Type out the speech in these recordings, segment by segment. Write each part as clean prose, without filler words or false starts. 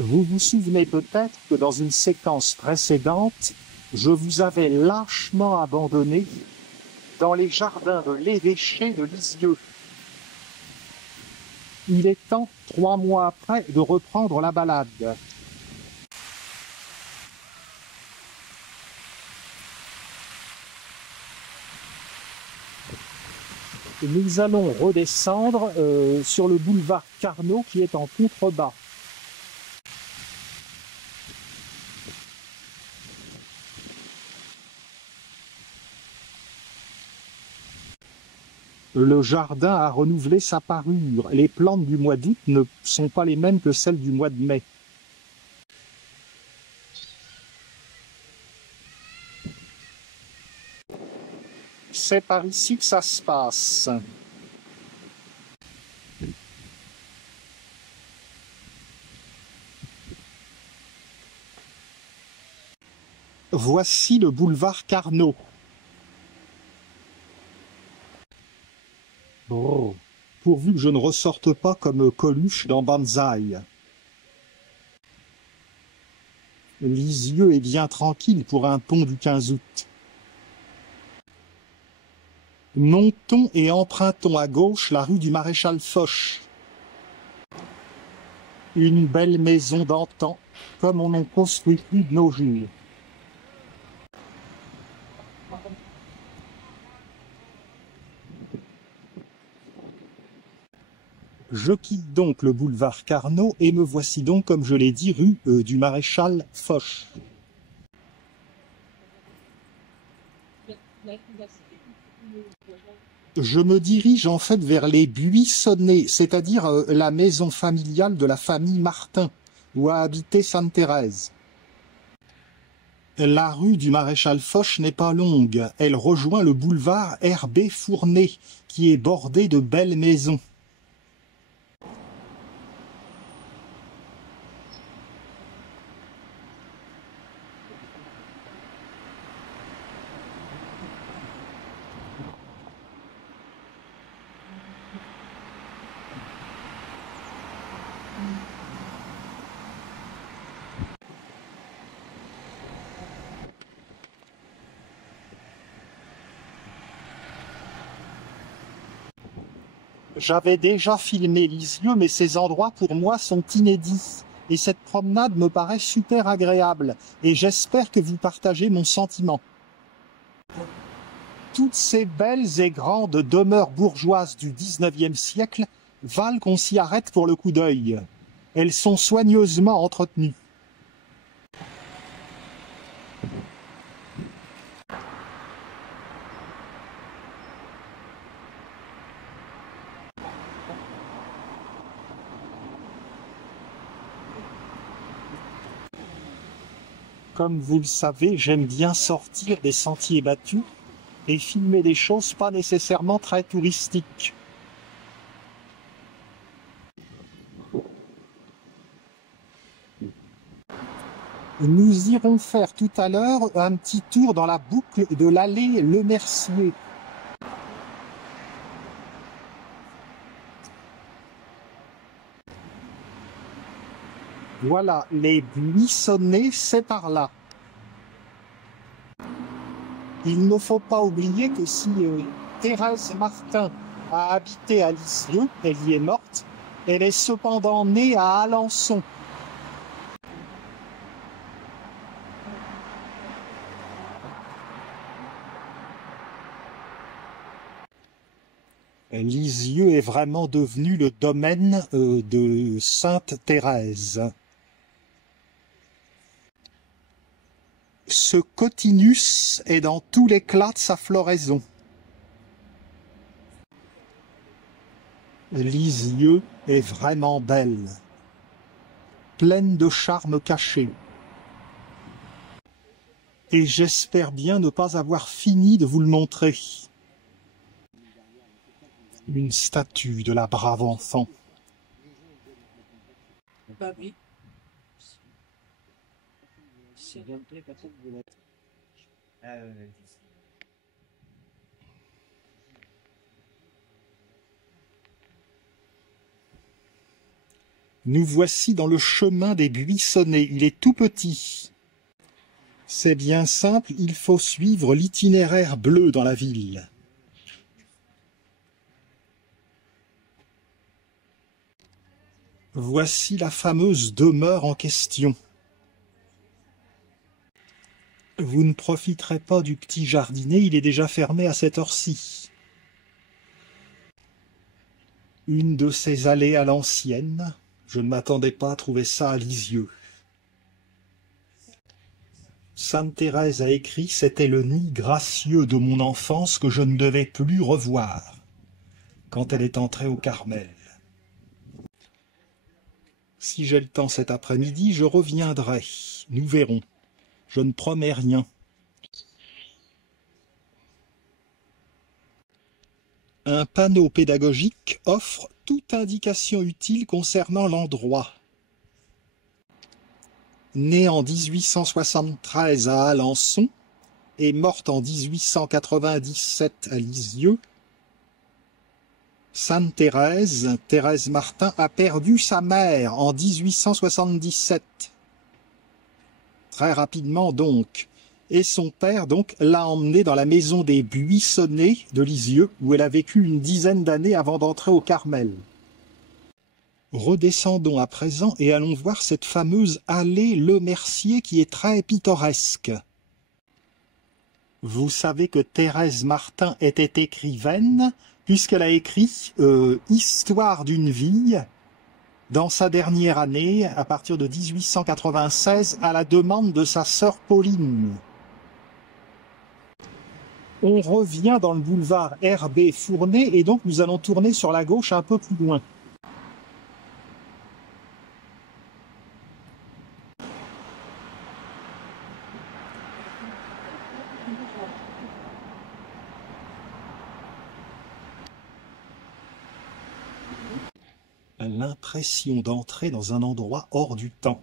Vous vous souvenez peut-être que dans une séquence précédente, je vous avais lâchement abandonné dans les jardins de l'évêché de Lisieux. Il est temps, 3 mois après, de reprendre la balade. Nous allons redescendre sur le boulevard Carnot qui est en contrebas. Le jardin a renouvelé sa parure. Les plantes du mois d'août ne sont pas les mêmes que celles du mois de mai. C'est par ici que ça se passe. Voici le boulevard Carnot. Oh, pourvu que je ne ressorte pas comme Coluche dans Banzai. Lisieux est bien tranquille pour un pont du 15 août. Montons et empruntons à gauche la rue du Maréchal Foch. Une belle maison d'antan, comme on n'en construit plus de nos jours. Je quitte donc le boulevard Carnot et me voici donc, comme je l'ai dit, rue du Maréchal Foch. Je me dirige en fait vers les Buissonnets, c'est-à-dire la maison familiale de la famille Martin, où a habité Sainte-Thérèse. La rue du Maréchal Foch n'est pas longue, elle rejoint le boulevard Herbé Fournet, qui est bordé de belles maisons. J'avais déjà filmé Lisieux, mais ces endroits pour moi sont inédits. Et cette promenade me paraît super agréable. Et j'espère que vous partagez mon sentiment. Toutes ces belles et grandes demeures bourgeoises du XIXe siècle valent qu'on s'y arrête pour le coup d'œil. Elles sont soigneusement entretenues. Comme vous le savez, j'aime bien sortir des sentiers battus et filmer des choses pas nécessairement très touristiques. Nous irons faire tout à l'heure un petit tour dans la boucle de l'allée Le Mercier. Voilà, les Buissonnets, c'est par là. Il ne faut pas oublier que si Thérèse Martin a habité à Lisieux, elle y est morte, elle est cependant née à Alençon. Lisieux est vraiment devenu le domaine de Sainte Thérèse. Ce cotinus est dans tout l'éclat de sa floraison. Lisieux est vraiment belle, pleine de charme caché. Et j'espère bien ne pas avoir fini de vous le montrer. Une statue de la brave enfant. Bah oui. Nous voici dans le chemin des Buissonnets. Il est tout petit. C'est bien simple, il faut suivre l'itinéraire bleu dans la ville. Voici la fameuse demeure en question. Vous ne profiterez pas du petit jardinet, il est déjà fermé à cette heure-ci. Une de ces allées à l'ancienne. Je ne m'attendais pas à trouver ça à Lisieux. Sainte Thérèse a écrit « C'était le nid gracieux de mon enfance que je ne devais plus revoir » quand elle est entrée au Carmel. Si j'ai le temps cet après-midi, je reviendrai. Nous verrons. Je ne promets rien. Un panneau pédagogique offre toute indication utile concernant l'endroit. Née en 1873 à Alençon et morte en 1897 à Lisieux, Sainte Thérèse, Thérèse Martin, a perdu sa mère en 1877. Très rapidement donc. Et son père donc l'a emmenée dans la maison des Buissonnets de Lisieux, où elle a vécu une dizaine d'années avant d'entrer au Carmel. Redescendons à présent et allons voir cette fameuse allée Le Mercier qui est très pittoresque. Vous savez que Thérèse Martin était écrivaine, puisqu'elle a écrit Histoire d'une vie dans sa dernière année, à partir de 1896, à la demande de sa sœur Pauline. On revient dans le boulevard Herbé Fournet et donc nous allons tourner sur la gauche un peu plus loin. L'impression d'entrer dans un endroit hors du temps.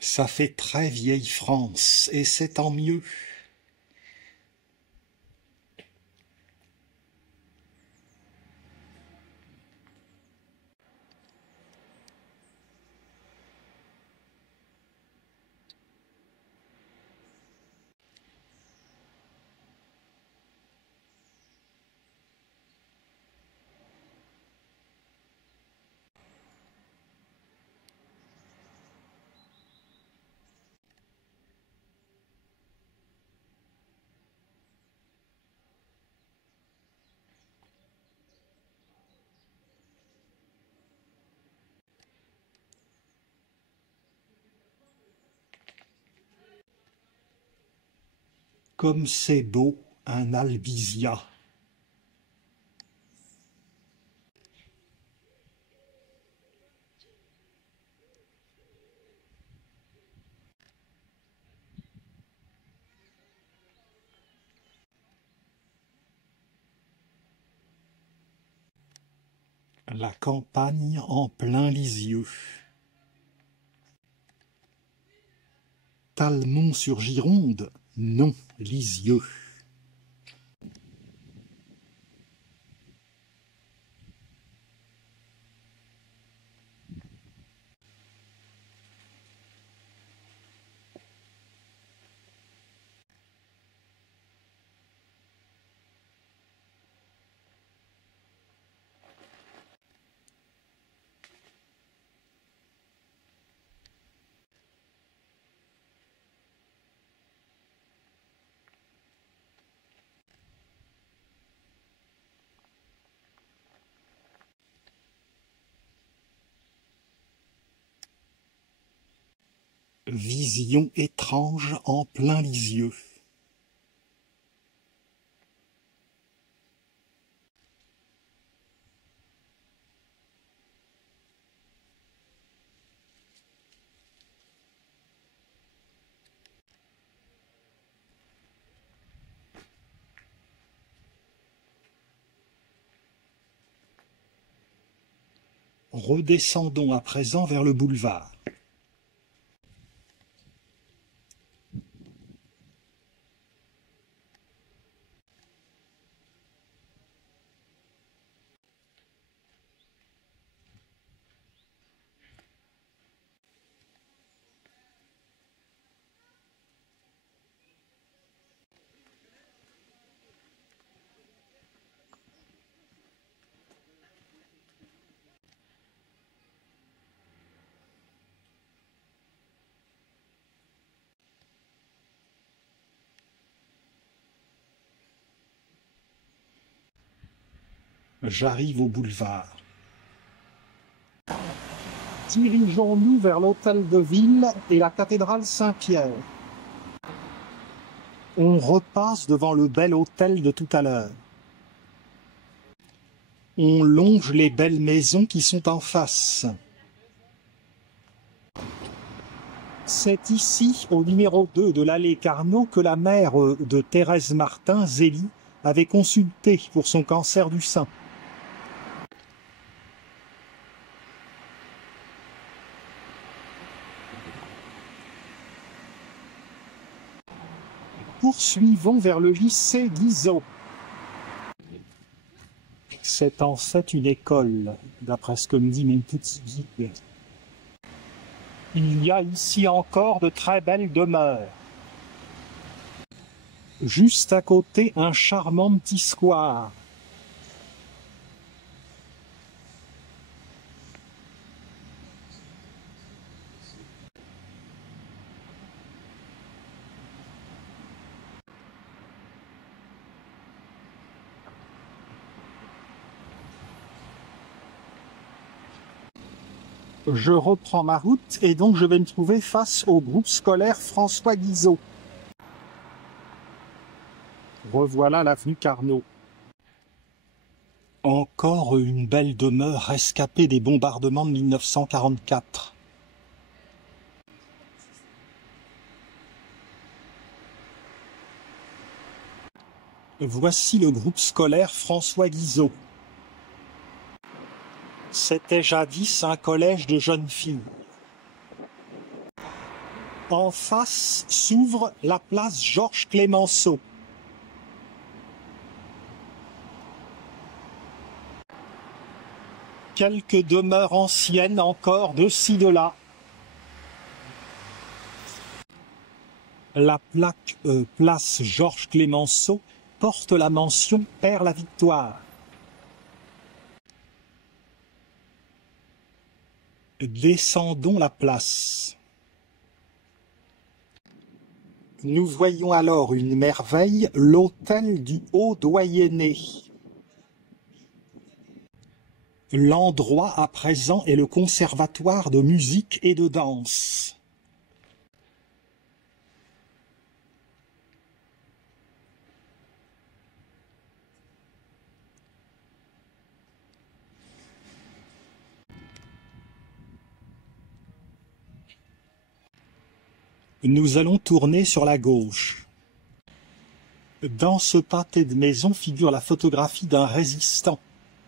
Ça fait très vieille France, et c'est tant mieux. Comme c'est beau, un albizia. La campagne en plein Lisieux. Talmont-sur-Gironde? Non, Lisieux. Vision étrange en plein Lisieux. Redescendons à présent vers le boulevard. J'arrive au boulevard. Dirigeons-nous vers l'hôtel de ville et la cathédrale Saint-Pierre. On repasse devant le bel hôtel de tout à l'heure. On longe les belles maisons qui sont en face. C'est ici, au numéro 2 de l'allée Carnot, que la mère de Thérèse Martin, Zélie, avait consulté pour son cancer du sein. Poursuivons vers le lycée Guizot. C'est en fait une école, d'après ce que me dit mon petit guide. Il y a ici encore de très belles demeures. Juste à côté, un charmant petit square. Je reprends ma route et donc je vais me trouver face au groupe scolaire François Guizot. Revoilà l'avenue Carnot. Encore une belle demeure rescapée des bombardements de 1944. Voici le groupe scolaire François Guizot. C'était jadis un collège de jeunes filles. En face s'ouvre la place Georges Clémenceau. Quelques demeures anciennes encore de ci, de là. La plaque place Georges Clémenceau porte la mention Père la Victoire. Descendons la place. Nous voyons alors une merveille, l'hôtel du Haut-Doyenné. L'endroit à présent est le conservatoire de musique et de danse. Nous allons tourner sur la gauche. Dans ce pâté de maison figure la photographie d'un résistant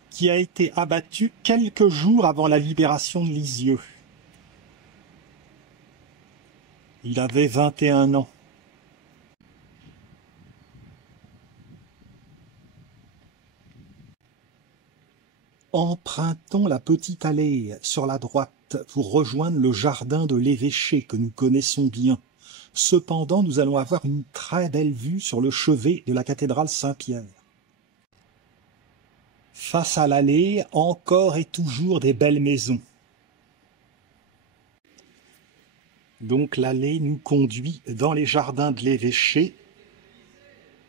qui a été abattu quelques jours avant la libération de Lisieux. Il avait 21 ans. Empruntons la petite allée sur la droite pour rejoindre le jardin de l'évêché que nous connaissons bien. Cependant, nous allons avoir une très belle vue sur le chevet de la cathédrale Saint-Pierre. Face à l'allée, encore et toujours des belles maisons. Donc l'allée nous conduit dans les jardins de l'évêché.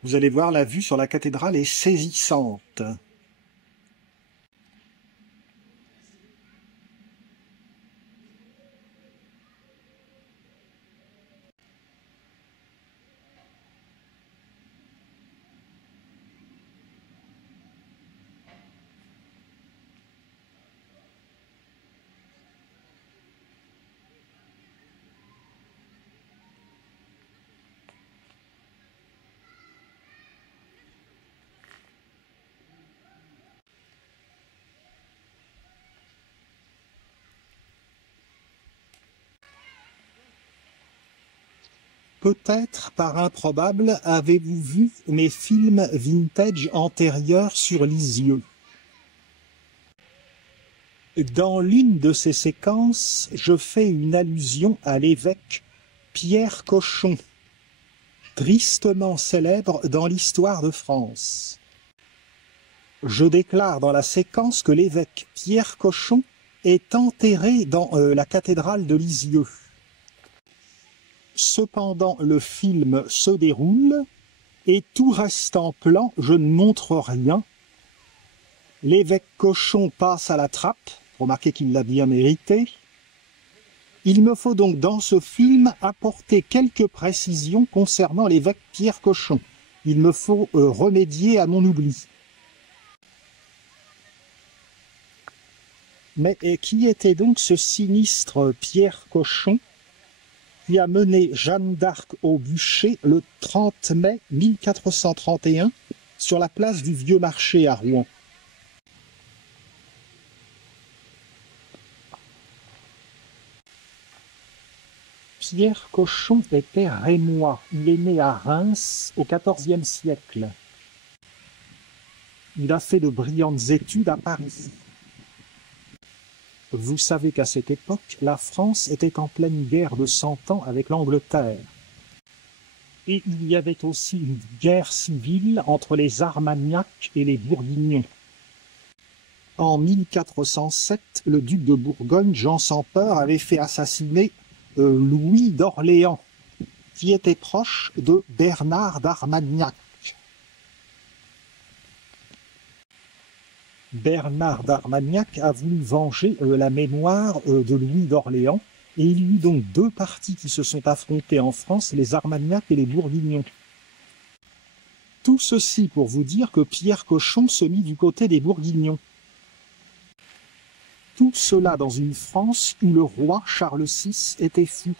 Vous allez voir, la vue sur la cathédrale est saisissante. Peut-être, par improbable, avez-vous vu mes films vintage antérieurs sur Lisieux. Dans l'une de ces séquences, je fais une allusion à l'évêque Pierre Cochon, tristement célèbre dans l'histoire de France. Je déclare dans la séquence que l'évêque Pierre Cochon est enterré dans la cathédrale de Lisieux. Cependant, le film se déroule et tout reste en plan, je ne montre rien. L'évêque Cochon passe à la trappe, remarquez qu'il l'a bien mérité. Il me faut donc dans ce film apporter quelques précisions concernant l'évêque Pierre Cochon. Il me faut remédier à mon oubli. Mais qui était donc ce sinistre Pierre Cochon qui a mené Jeanne d'Arc au bûcher le 30 mai 1431 sur la place du Vieux Marché à Rouen? Pierre Cochon était rémois. Il est né à Reims au XIVe siècle. Il a fait de brillantes études à Paris. Vous savez qu'à cette époque, la France était en pleine guerre de 100 ans avec l'Angleterre. Et il y avait aussi une guerre civile entre les Armagnacs et les Bourguignons. En 1407, le duc de Bourgogne, Jean sans peur, avait fait assassiner Louis d'Orléans, qui était proche de Bernard d'Armagnac. Bernard d'Armagnac a voulu venger la mémoire de Louis d'Orléans, et il y eut donc deux partis qui se sont affrontés en France, les Armagnacs et les Bourguignons. Tout ceci pour vous dire que Pierre Cochon se mit du côté des Bourguignons. Tout cela dans une France où le roi Charles VI était fou.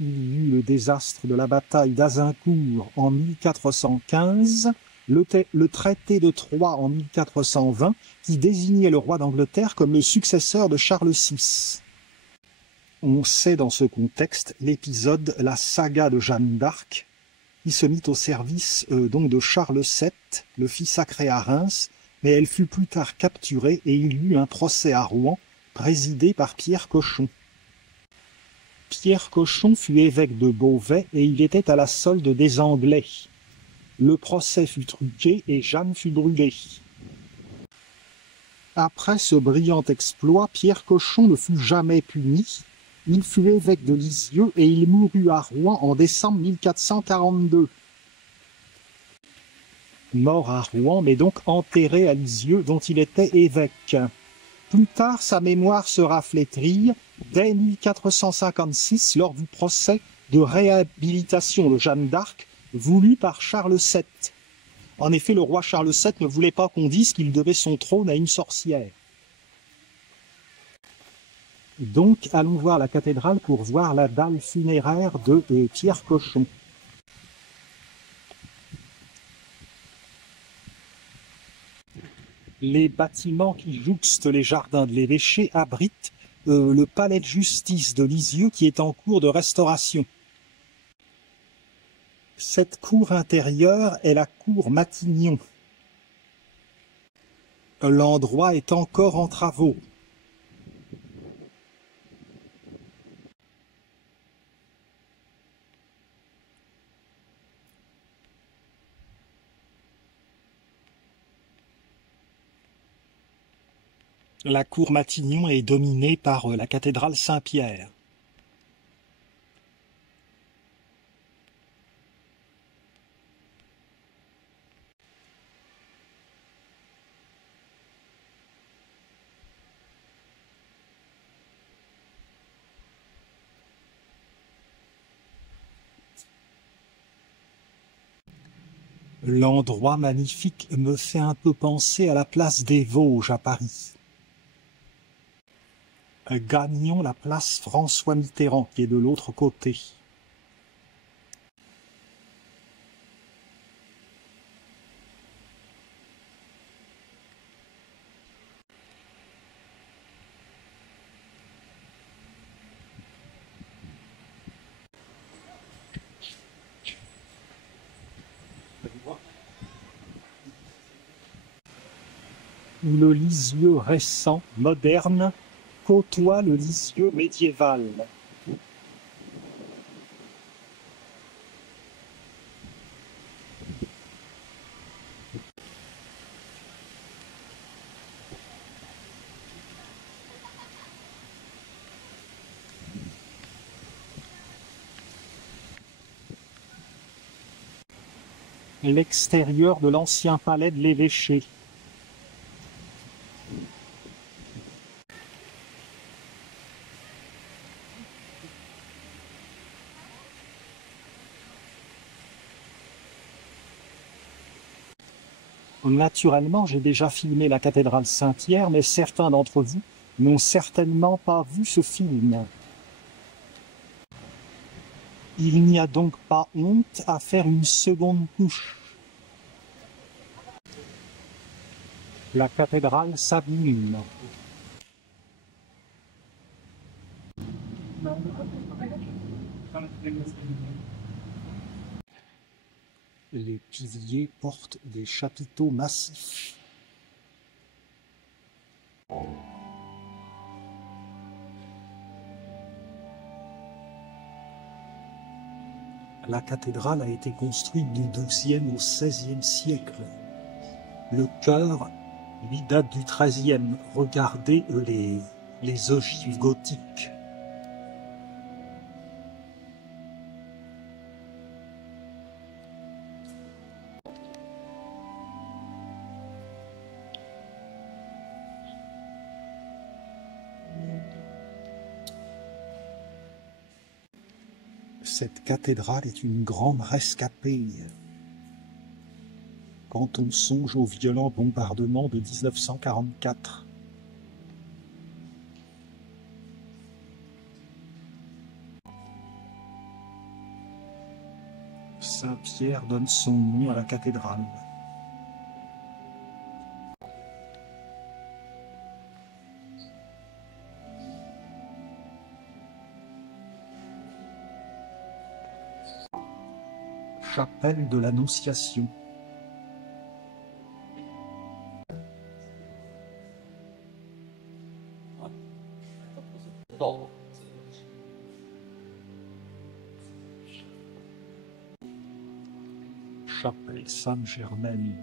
Il y eut le désastre de la bataille d'Azincourt en 1415, le traité de Troyes en 1420, qui désignait le roi d'Angleterre comme le successeur de Charles VI. On sait dans ce contexte l'épisode, la saga de Jeanne d'Arc, qui se mit au service donc de Charles VII, le fils sacré à Reims, mais elle fut plus tard capturée et il y eut un procès à Rouen, présidé par Pierre Cochon. Pierre Cochon fut évêque de Beauvais et il était à la solde des Anglais. Le procès fut truqué et Jeanne fut brûlée. Après ce brillant exploit, Pierre Cochon ne fut jamais puni. Il fut évêque de Lisieux et il mourut à Rouen en décembre 1442. Mort à Rouen, mais donc enterré à Lisieux, dont il était évêque. Plus tard, sa mémoire sera flétrie dès 1456 lors du procès de réhabilitation de Jeanne d'Arc voulu par Charles VII. En effet, le roi Charles VII ne voulait pas qu'on dise qu'il devait son trône à une sorcière. Donc, allons voir la cathédrale pour voir la dalle funéraire de Pierre Cochon. Les bâtiments qui jouxtent les jardins de l'évêché abritent le palais de justice de Lisieux qui est en cours de restauration. Cette cour intérieure est la cour Matignon. L'endroit est encore en travaux. La cour Matignon est dominée par la cathédrale Saint-Pierre. L'endroit magnifique me fait un peu penser à la place des Vosges à Paris. Gagnons la place François Mitterrand qui est de l'autre côté. où le Lisieux récent, moderne, côtoie le Lisieux médiéval. L'extérieur de l'ancien palais de l'évêché. Naturellement, j'ai déjà filmé la cathédrale Saint-Pierre, mais certains d'entre vous n'ont certainement pas vu ce film. Il n'y a donc pas honte à faire une seconde couche. La cathédrale s'abîme. Les piliers portent des chapiteaux massifs. La cathédrale a été construite du XIIe au XVIe siècle. Le chœur, lui, date du XIIIe. Regardez les ogives gothiques. Cette cathédrale est une grande rescapée. Quand on songe aux violents bombardements de 1944. Saint-Pierre donne son nom à la cathédrale. Chapelle de l'Annonciation. Chapelle Sainte-Germaine.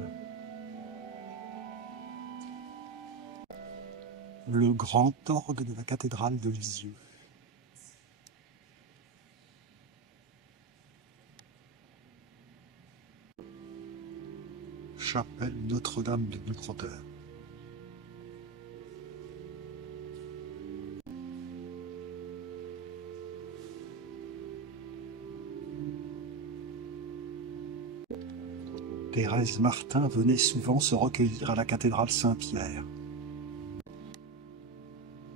Le grand orgue de la cathédrale de Lisieux. Chapelle Notre-Dame de Notre-Dame. Thérèse Martin venait souvent se recueillir à la cathédrale Saint-Pierre.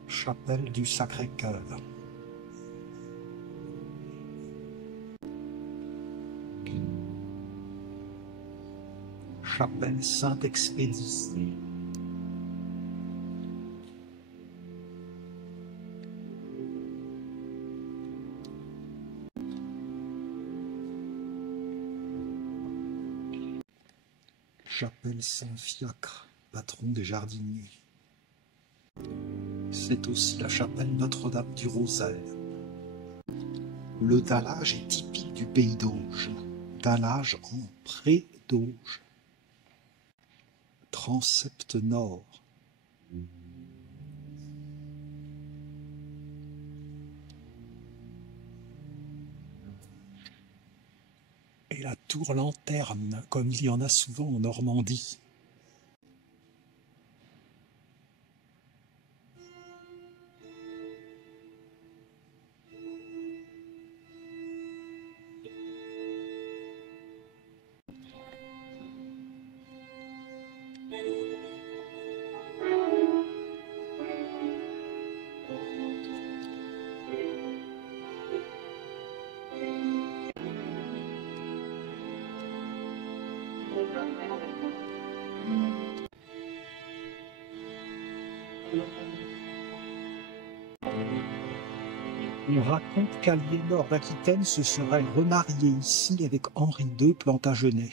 Chapelle du Sacré-Cœur. Chapelle Sainte-Expédie. Chapelle Saint-Fiacre, patron des jardiniers. C'est aussi la chapelle Notre-Dame du Rosaire. Le dallage est typique du pays d'Auge. Dallage en pré-d'Auge. Transept nord. Et la tour-lanterne, comme il y en a souvent en Normandie. On raconte qu'Aliénor d'Aquitaine se serait remariée ici avec Henri II Plantagenet.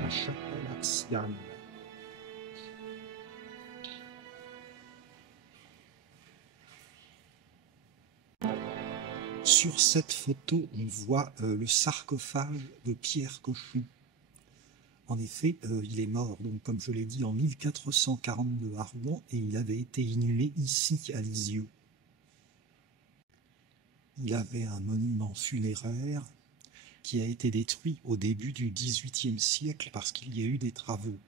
La chapelle axiale. Sur cette photo, on voit le sarcophage de Pierre Cochon. En effet, il est mort, donc, comme je l'ai dit, en 1442 à Rouen, et il avait été inhumé ici, à Lisieux. Il avait un monument funéraire qui a été détruit au début du XVIIIe siècle parce qu'il y a eu des travaux.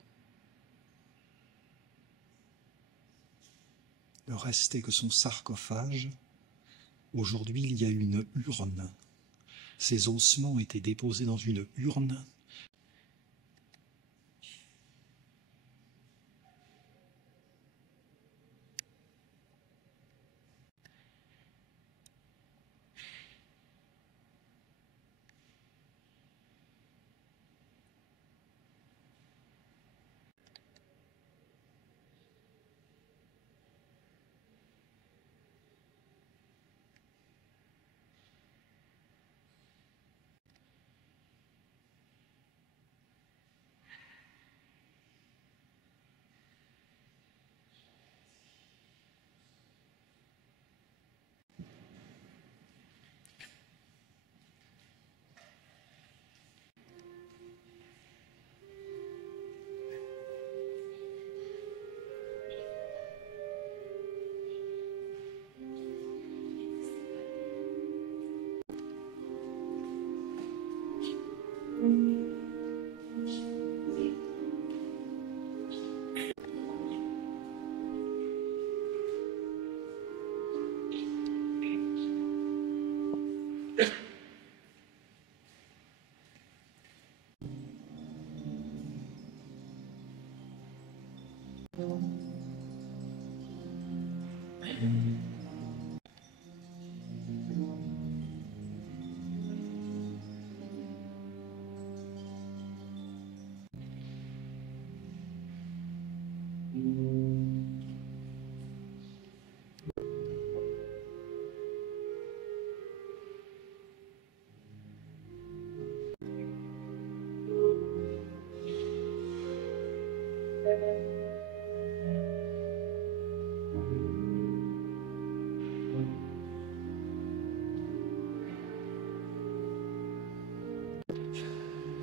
Ne restait que son sarcophage. Aujourd'hui, il y a une urne. Ses ossements étaient déposés dans une urne.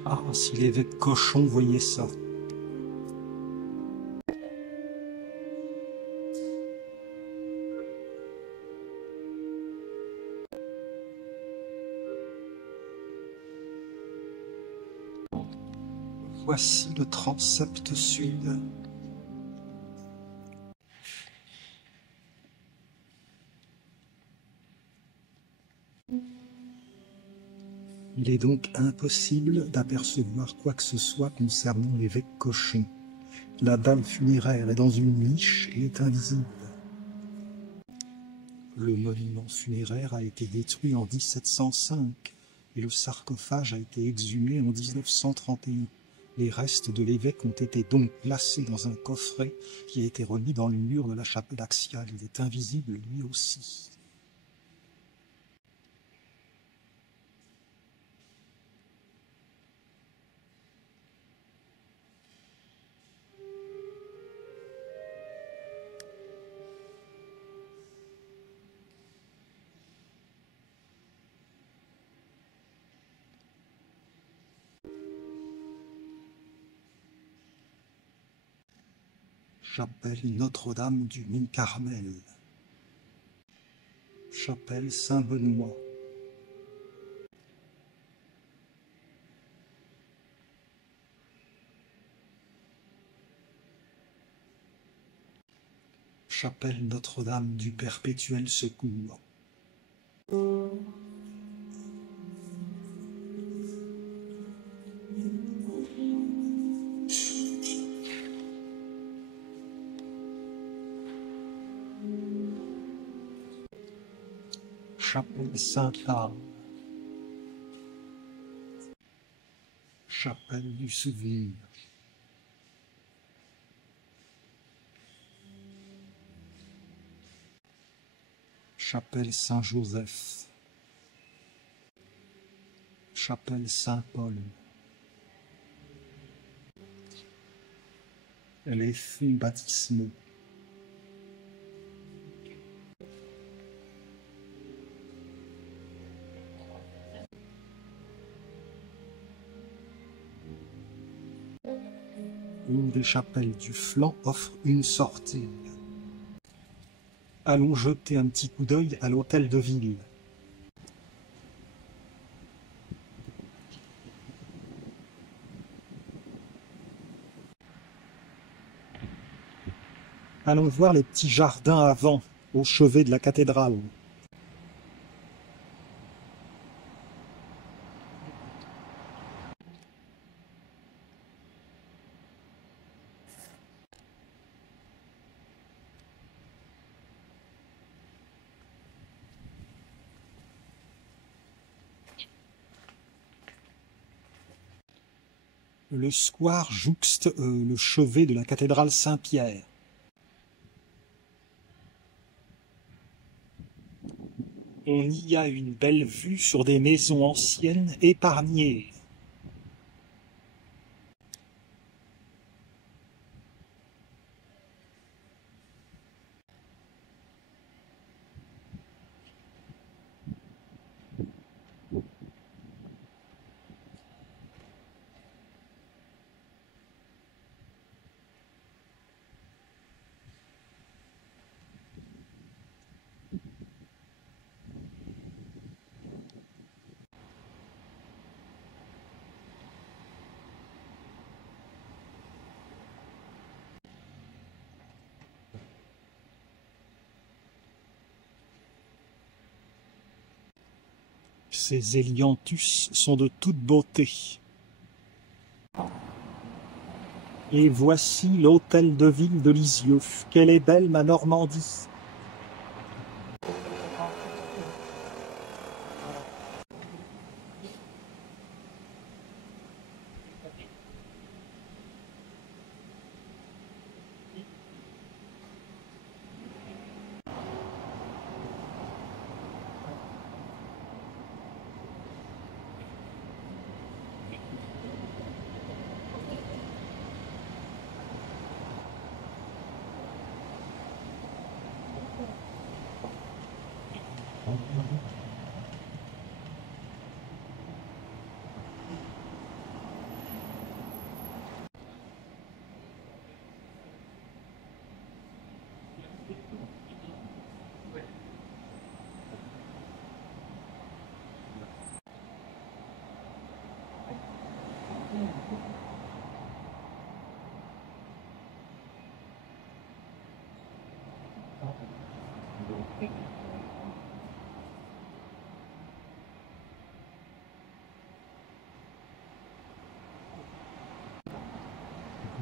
Ah, si l'évêque Cochon voyait ça. Voici le transept sud. Il est donc impossible d'apercevoir quoi que ce soit concernant l'évêque Cochon. La dalle funéraire est dans une niche et est invisible. Le monument funéraire a été détruit en 1705 et le sarcophage a été exhumé en 1931. Les restes de l'évêque ont été donc placés dans un coffret qui a été remis dans le mur de la chapelle axiale. Il est invisible lui aussi. Chapelle Notre-Dame du Mont-Carmel. Chapelle Saint-Benoît. Chapelle Notre-Dame du Perpétuel Secours. Chapelle Sainte-Anne. Chapelle du Souvenir. Chapelle Saint-Joseph. Chapelle Saint-Paul. Les fonts baptismaux. Une des chapelles du flanc offre une sortie. Allons jeter un petit coup d'œil à l'hôtel de ville. Allons voir les petits jardins avant, au chevet de la cathédrale. Le square jouxte le chevet de la cathédrale Saint-Pierre. On y a une belle vue sur des maisons anciennes épargnées. Ces hélianthus sont de toute beauté. Et voici l'hôtel de ville de Lisieux. Qu'elle est belle, ma Normandie!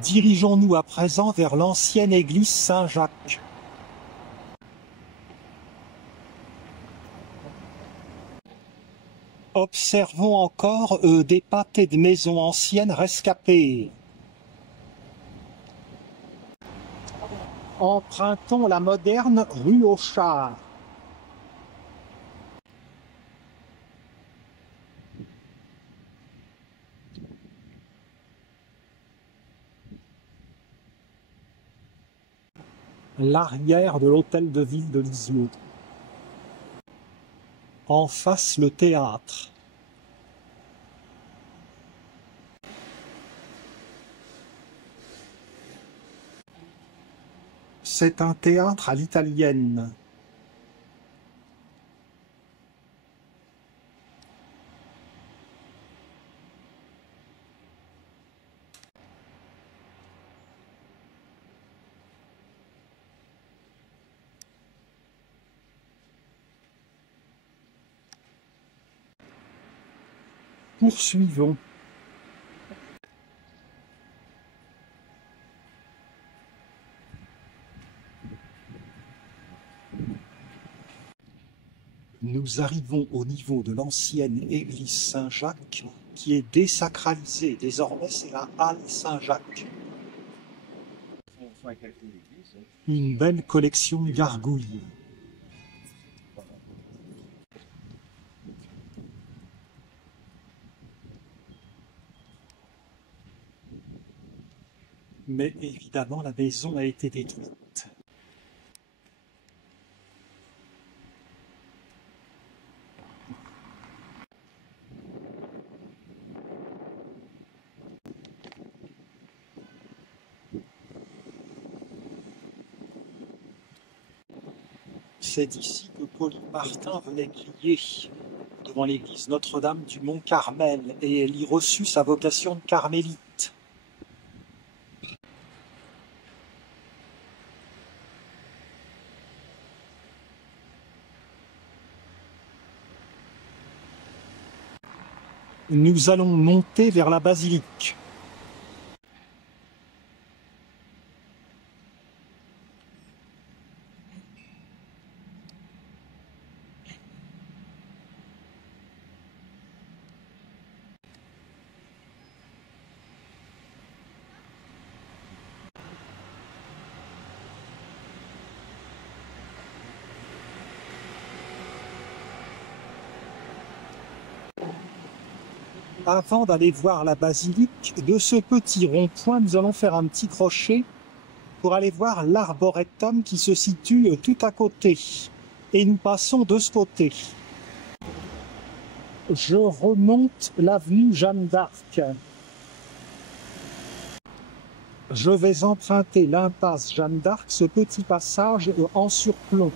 Dirigeons-nous à présent vers l'ancienne église Saint-Jacques. Observons encore des pâtés de maisons anciennes rescapées. Empruntons la moderne rue aux Chars. L'arrière de l'hôtel de ville de Lisieux. En face, le théâtre. C'est un théâtre à l'italienne. poursuivons. Nous arrivons au niveau de l'ancienne église Saint-Jacques, qui est désacralisée. Désormais, c'est la halle Saint-Jacques. Une belle collection de gargouilles. Mais évidemment, la maison a été détruite. C'est d'ici que Pauline Martin venait prier devant l'église Notre-Dame du Mont-Carmel, et elle y reçut sa vocation de carmélite. Nous allons monter vers la basilique. Avant d'aller voir la basilique, de ce petit rond-point, nous allons faire un petit crochet pour aller voir l'arboretum qui se situe tout à côté. Et nous passons de ce côté. Je remonte l'avenue Jeanne d'Arc. Je vais emprunter l'impasse Jeanne d'Arc, ce petit passage en surplomb.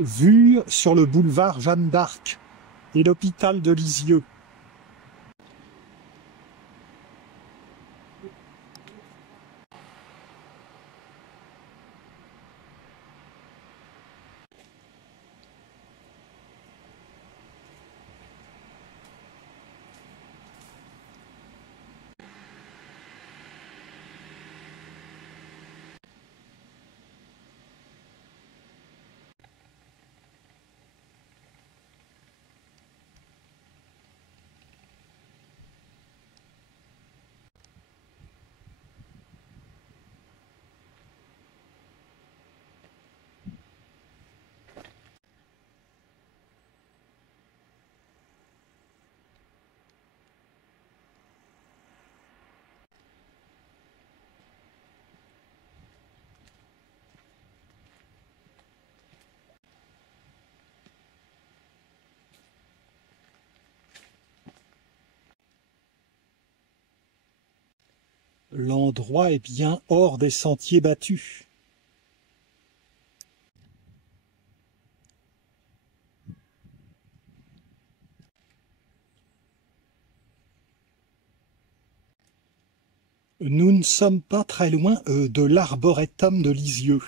Vue sur le boulevard Jeanne d'Arc et l'hôpital de Lisieux. L'endroit est bien hors des sentiers battus. Nous ne sommes pas très loin de l'arboretum de Lisieux.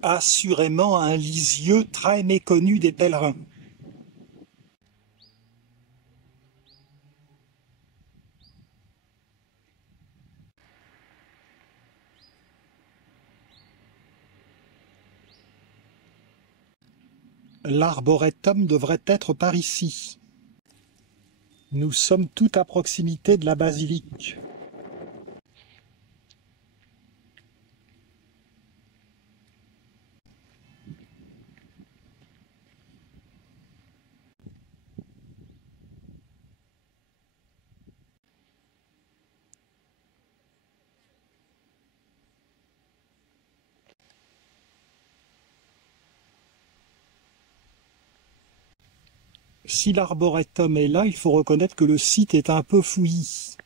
Assurément un Lisieux très méconnu des pèlerins. L'arboretum devrait être par ici. Nous sommes tout à proximité de la basilique. Si l'arboretum est là, il faut reconnaître que le site est un peu fouillis.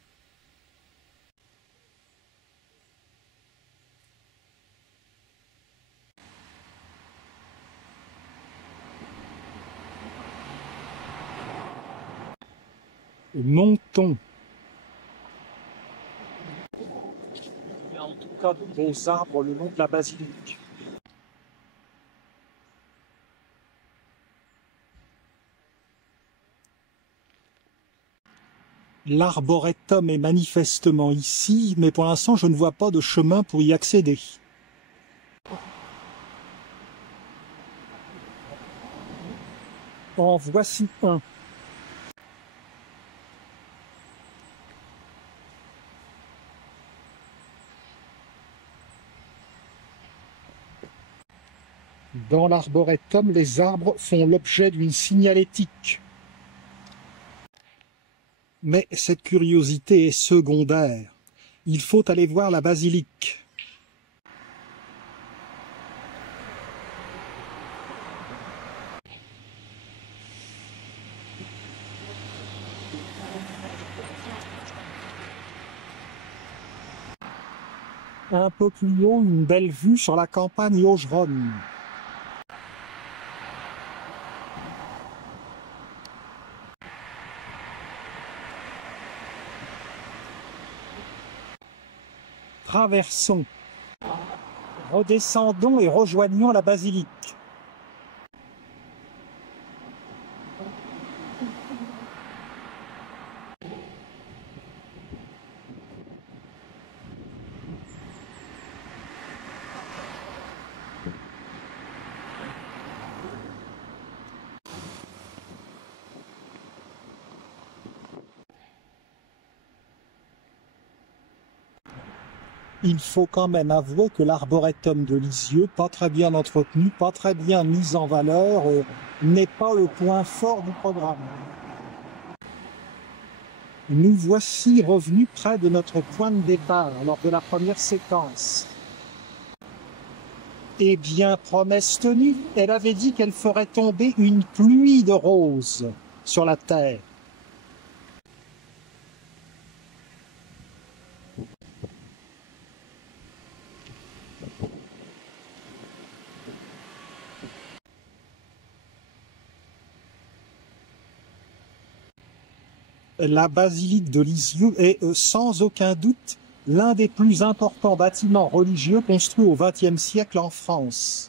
Montons. Il y a en tout cas de beaux arbres le long de la basilique. L'arboretum est manifestement ici, mais pour l'instant je ne vois pas de chemin pour y accéder. En voici un. Dans l'arboretum, les arbres font l'objet d'une signalétique. Mais cette curiosité est secondaire. Il faut aller voir la basilique. Un peu plus haut, une belle vue sur la campagne augeronne. Traversons. Redescendons et rejoignons la basilique. Il faut quand même avouer que l'arboretum de Lisieux, pas très bien entretenu, pas très bien mis en valeur, n'est pas le point fort du programme. Nous voici revenus près de notre point de départ lors de la première séquence. Eh bien, promesse tenue, elle avait dit qu'elle ferait tomber une pluie de roses sur la terre. La basilique de Lisieux est sans aucun doute l'un des plus importants bâtiments religieux construits au XXe siècle en France.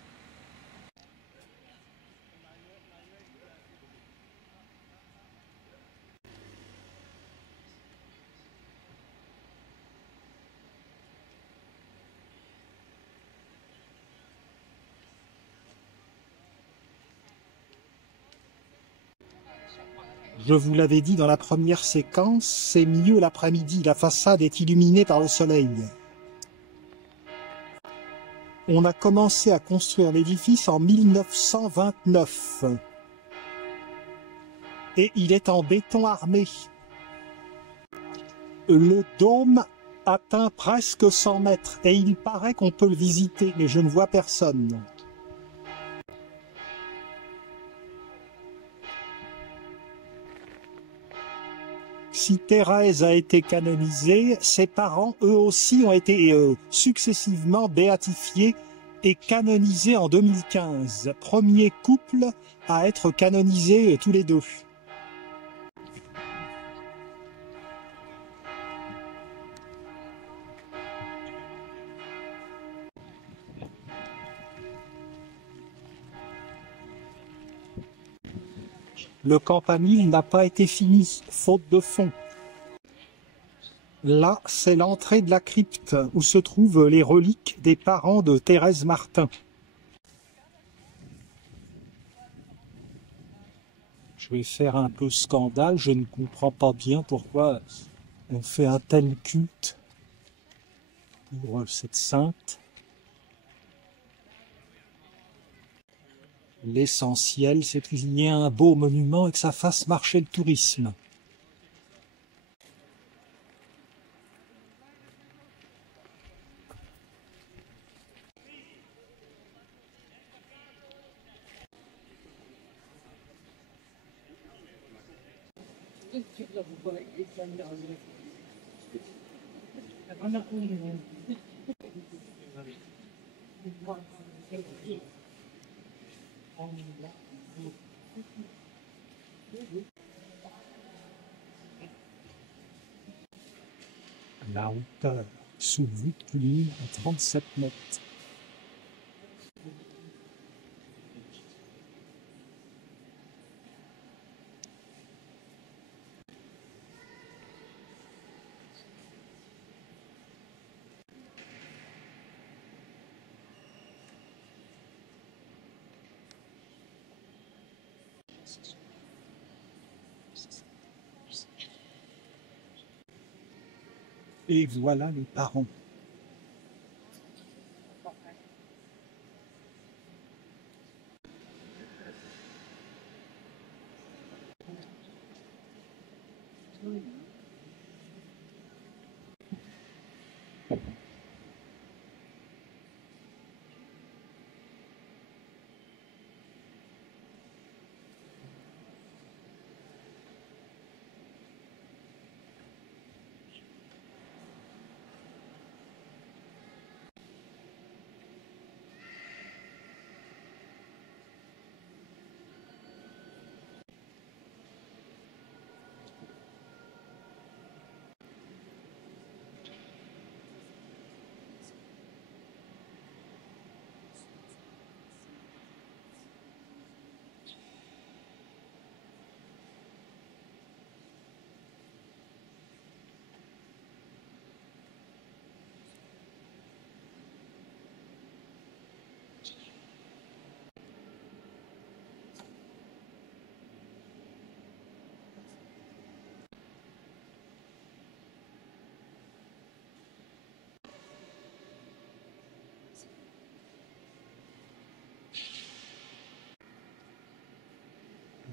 Je vous l'avais dit dans la première séquence, c'est mieux l'après-midi, la façade est illuminée par le soleil. On a commencé à construire l'édifice en 1929 et il est en béton armé. Le dôme atteint presque 100 mètres et il paraît qu'on peut le visiter, mais je ne vois personne. Si Thérèse a été canonisée, ses parents, eux aussi, ont été successivement béatifiés et canonisés en 2015. Premier couple à être canonisés tous les deux. Le campanile n'a pas été fini, faute de fond. Là, c'est l'entrée de la crypte où se trouvent les reliques des parents de Thérèse Martin. Je vais faire un peu scandale, je ne comprends pas bien pourquoi on fait un tel culte pour cette sainte. L'essentiel, c'est qu'il y ait un beau monument et que ça fasse marcher le tourisme. La hauteur sous voûte culmine à 37 mètres. Et voilà les parents.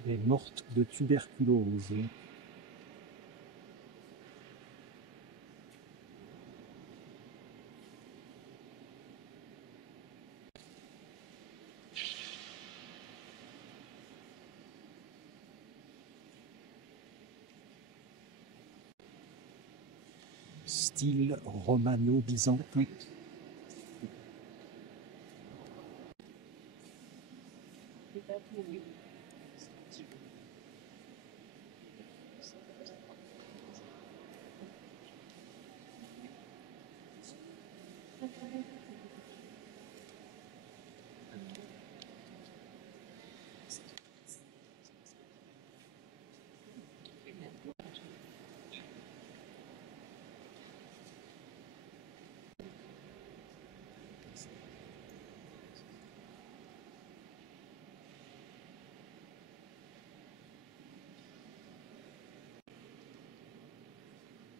Elle est morte de tuberculose. Style romano-byzantin.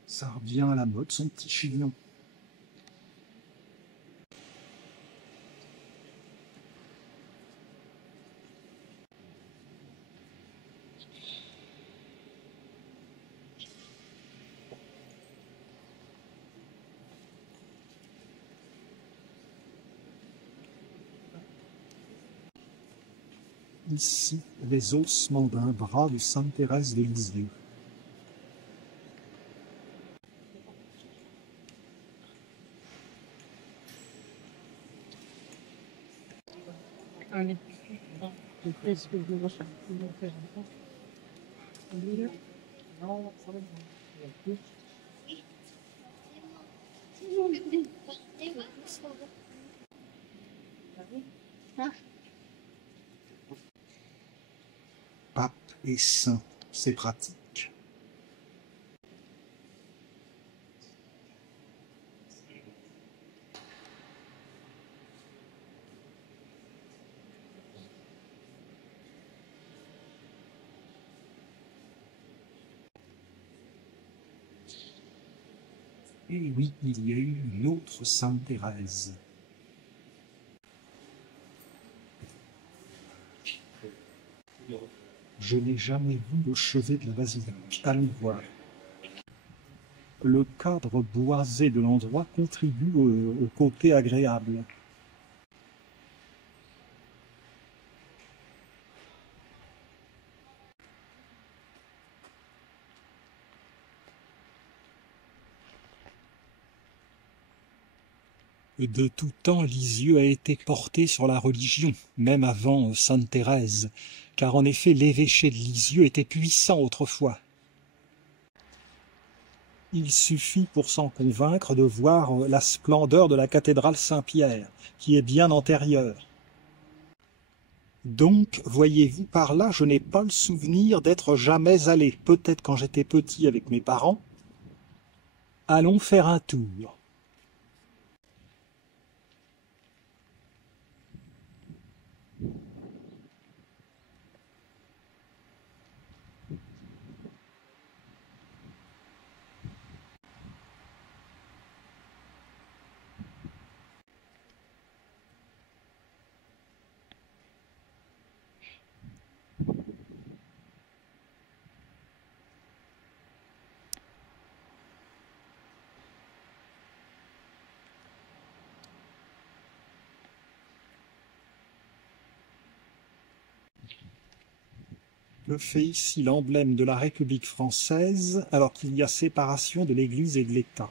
Ça revient à la mode, son petit chignon. Ici, les ossements d'un bras de Sainte Thérèse de Lisieux. Pape et saint, c'est pratique. Et oui, il y a eu une autre Sainte Thérèse. Je n'ai jamais vu le chevet de la basilique. Allons voir. Le cadre boisé de l'endroit contribue au côté agréable. De tout temps, Lisieux a été porté sur la religion, même avant Sainte Thérèse, car en effet l'évêché de Lisieux était puissant autrefois. Il suffit pour s'en convaincre de voir la splendeur de la cathédrale Saint-Pierre, qui est bien antérieure. Donc, voyez-vous, par là, je n'ai pas le souvenir d'être jamais allé. Peut-être quand j'étais petit avec mes parents. Allons faire un tour. Je fais ici l'emblème de la République française, alors qu'il y a séparation de l'Église et de l'État.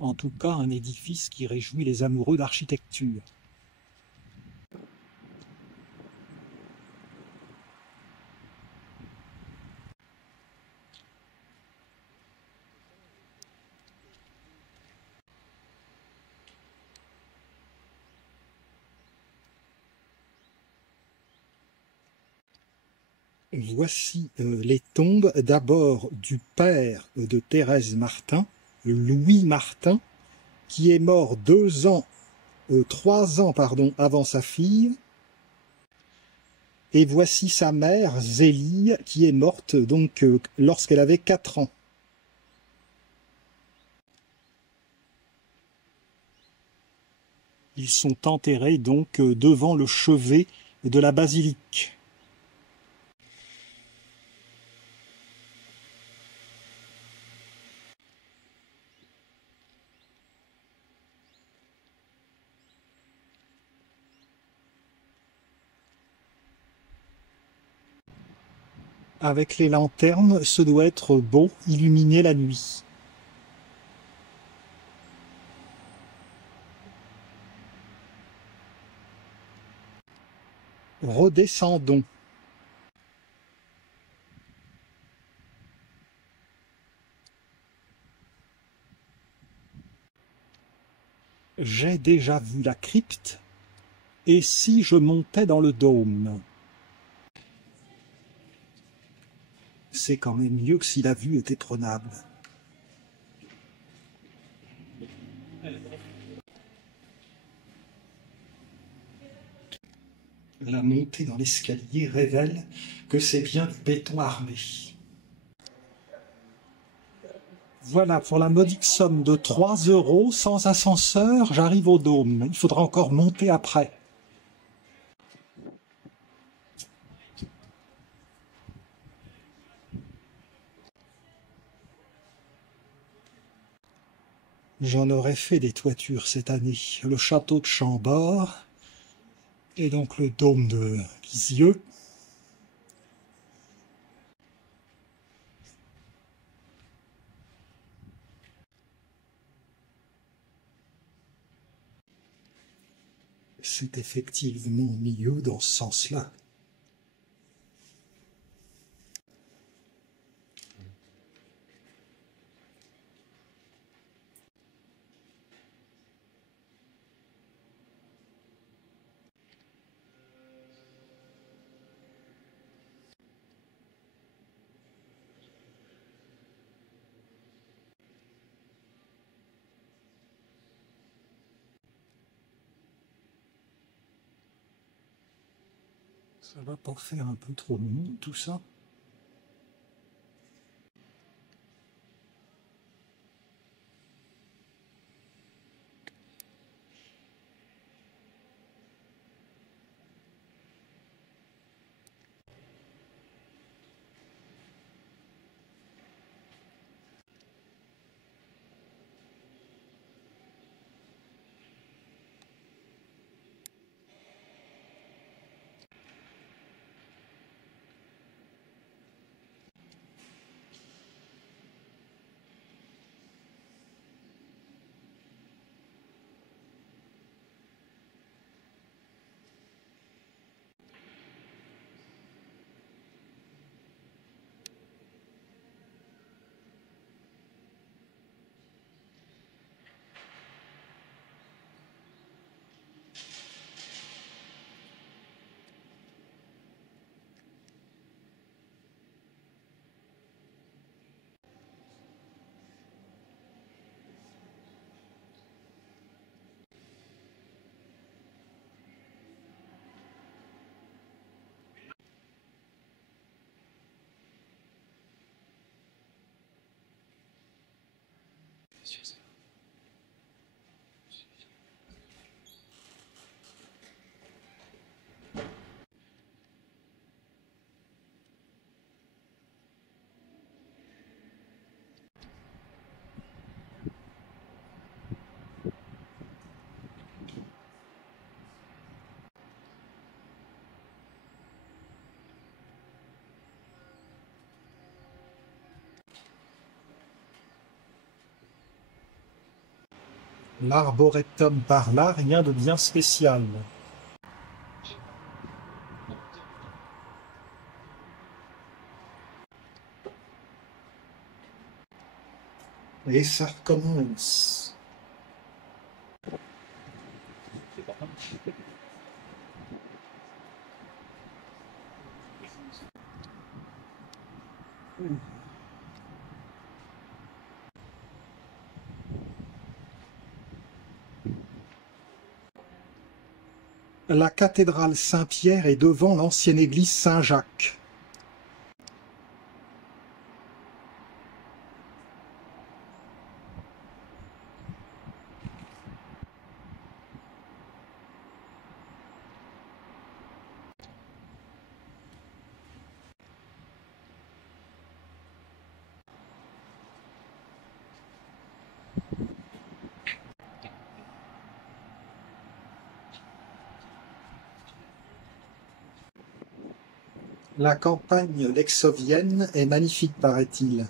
En tout cas, un édifice qui réjouit les amoureux d'architecture. Voici les tombes d'abord du père de Thérèse Martin, Louis Martin, qui est mort 3 ans, avant sa fille. Et voici sa mère, Zélie, qui est morte donc lorsqu'elle avait 4 ans. Ils sont enterrés donc devant le chevet de la basilique. Avec les lanternes, ce doit être beau, illuminé la nuit. Redescendons. J'ai déjà vu la crypte, et si je montais dans le dôme? C'est quand même mieux que si la vue était prenable. La montée dans l'escalier révèle que c'est bien du béton armé. Voilà, pour la modique somme de 3 € sans ascenseur, j'arrive au dôme. Il faudra encore monter après. J'en aurais fait des toitures cette année. Le château de Chambord, et donc le dôme de Lisieux. C'est effectivement mieux dans ce sens-là. Ça va pas faire un peu trop long, tout ça? L'arboretum par là, rien de bien spécial. Et ça recommence. La cathédrale Saint-Pierre est devant l'ancienne église Saint-Jacques. La campagne lexovienne est magnifique, paraît-il.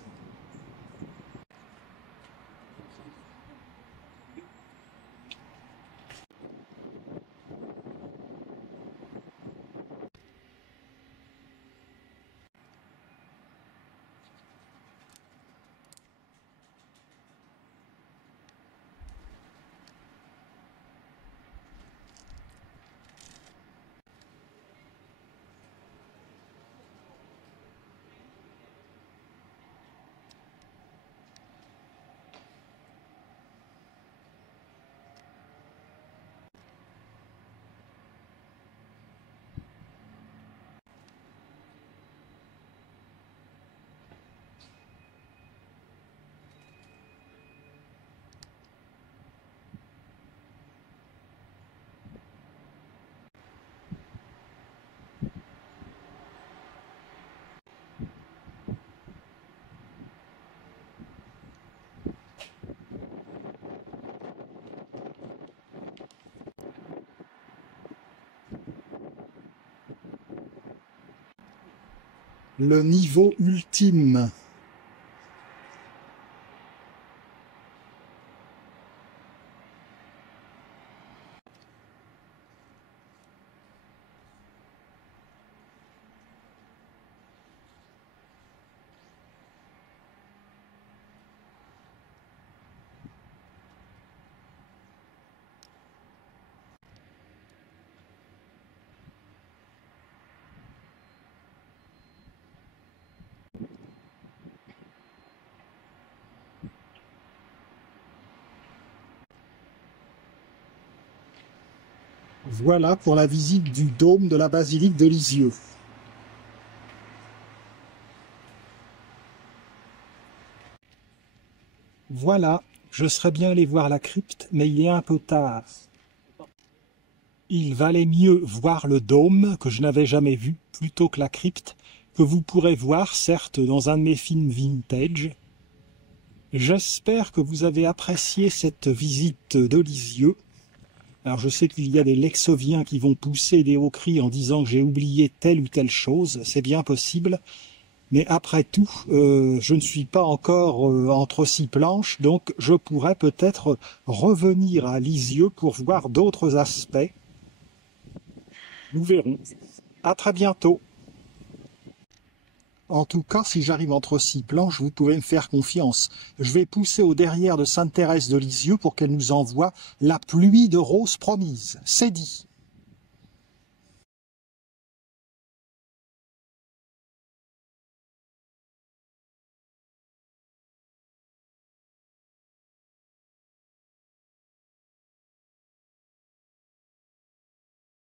Le niveau ultime. Voilà pour la visite du dôme de la basilique de Lisieux. Voilà, je serais bien allé voir la crypte, mais il est un peu tard. Il valait mieux voir le dôme, que je n'avais jamais vu, plutôt que la crypte, que vous pourrez voir, certes, dans un de mes films vintage. J'espère que vous avez apprécié cette visite de Lisieux. Alors je sais qu'il y a des lexoviens qui vont pousser des hauts cris en disant que j'ai oublié telle ou telle chose, c'est bien possible. Mais après tout, je ne suis pas encore entre six planches, donc je pourrais peut-être revenir à Lisieux pour voir d'autres aspects. Nous verrons. À très bientôt. En tout cas, si j'arrive entre six planches, vous pouvez me faire confiance. Je vais pousser au derrière de Sainte-Thérèse de Lisieux pour qu'elle nous envoie la pluie de roses promise. C'est dit.